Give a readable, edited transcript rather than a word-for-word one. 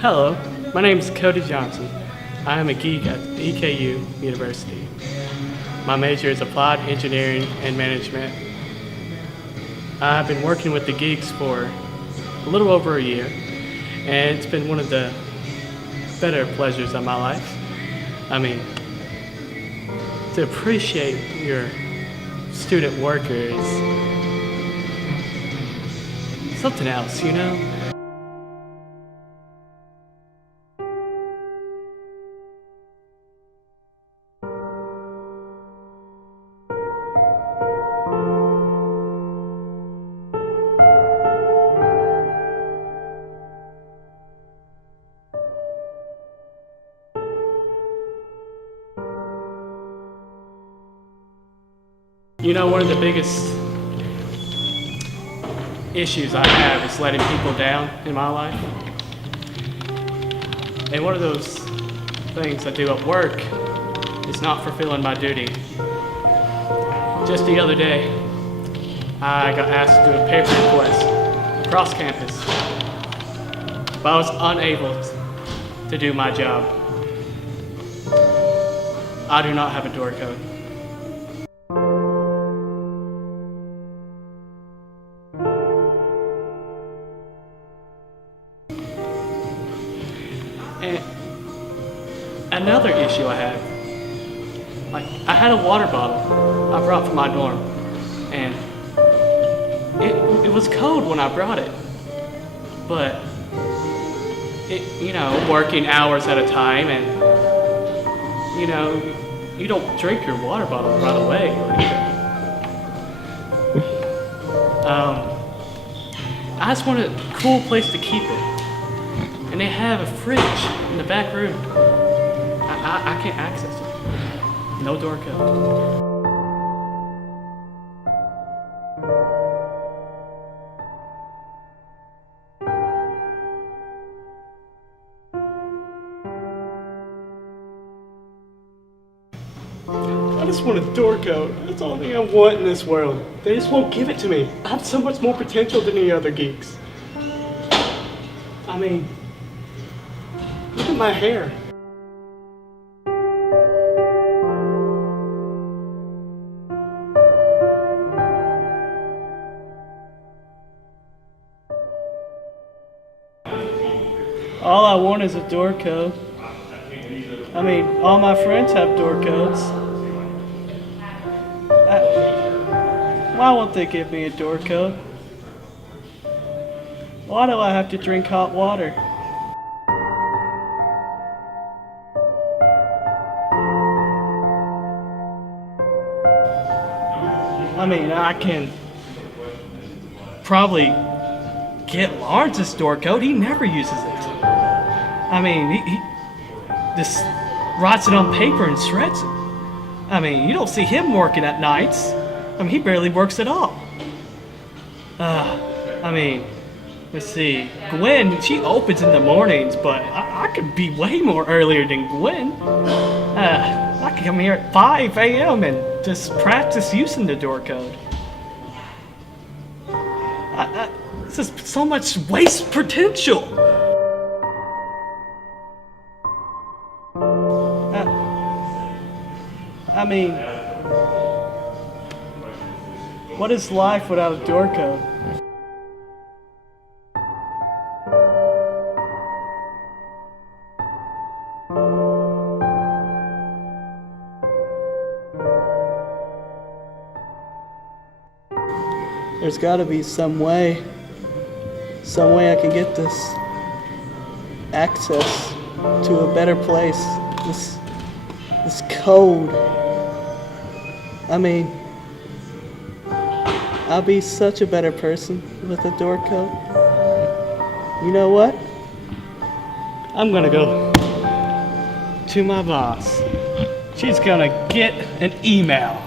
Hello, my name is Cody Johnson. I am a geek at EKU University. My major is Applied Engineering and Management. I've been working with the Geeks for a little over a year, and it's been one of the better pleasures of my life. I mean, to appreciate your student workers, something else, you know? You know, one of the biggest issues I have is letting people down in my life. And one of those things I do at work is not fulfilling my duty. Just the other day, I got asked to do a paper request across campus, but I was unable to do my job. I do not have a door code. And another issue I had, I had a water bottle I brought from my dorm, and it was cold when I brought it, but working hours at a time, and you don't drink your water bottle right away or anything. I just wanted a cool place to keep it. And they have a fridge in the back room. I can't access it. No door code. I just want a door code. That's the only thing I want in this world. They just won't give it to me. I have so much more potential than any other geeks. I mean, look at my hair. All I want is a door code. I mean, all my friends have door codes. Why won't they give me a door code? Why do I have to drink hot water? I mean, I can probably get Lawrence's door code. He never uses it. I mean, he just writes it on paper and shreds it. I mean, you don't see him working at nights. I mean, he barely works at all. I mean, let's see. Gwen, she opens in the mornings, but I could be way more earlier than Gwen. I could come here at 5 a.m. and just practice using the door code. This is so much waste potential. I mean, what is life without a door code? There's got to be some way I can get this access to a better place, this code. I mean, I'll be such a better person with a door code. You know what? I'm gonna go to my boss. She's gonna get an email.